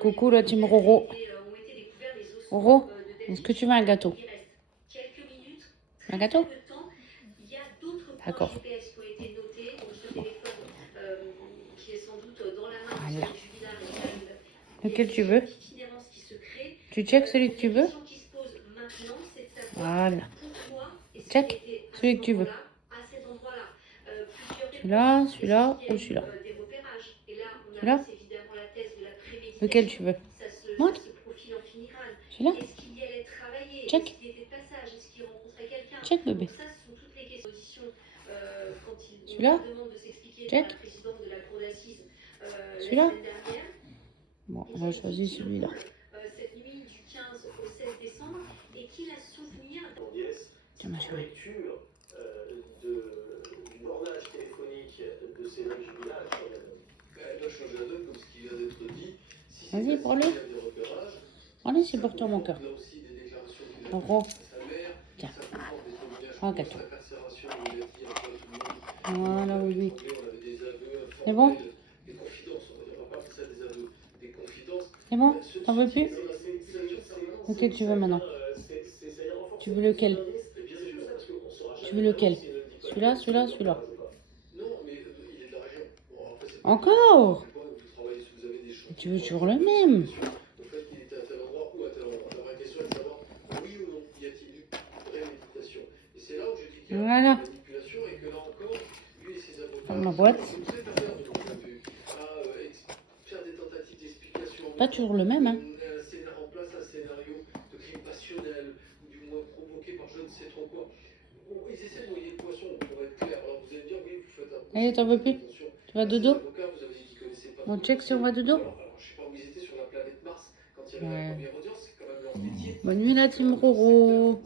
Coucou la team Roro. Roro, est-ce que tu veux un gâteau? Un gâteau? D'accord. Bon. Voilà. Lequel tu veux? Tu check celui que tu veux? Voilà. Check celui que tu veux. Celui-là, celui-là ou celui-là? Celui-là? Lequel tu veux? Montre. Celui-là? Check. Check, bébé. Celui-là? Check. Celui-là? Bon, on va choisir celui-là. Tiens, ma chérie. Vas-y, prends-le. Allez, c'est pour toi, mon cœur. Roro. Tiens. Prends un gâteau. Voilà, oui. C'est bon? C'est bon? T'en veux plus? Lequel tu veux maintenant? Tu veux lequel? Tu veux lequel? Celui-là, celui-là, celui-là. Encore? Tu veux toujours le même? Voilà. Ferme ma boîte. Pas toujours le même, hein? Allez, t'en veux plus? Tu vas dodo? On check si on va dodo? Ouais. Bonne nuit la team Roro.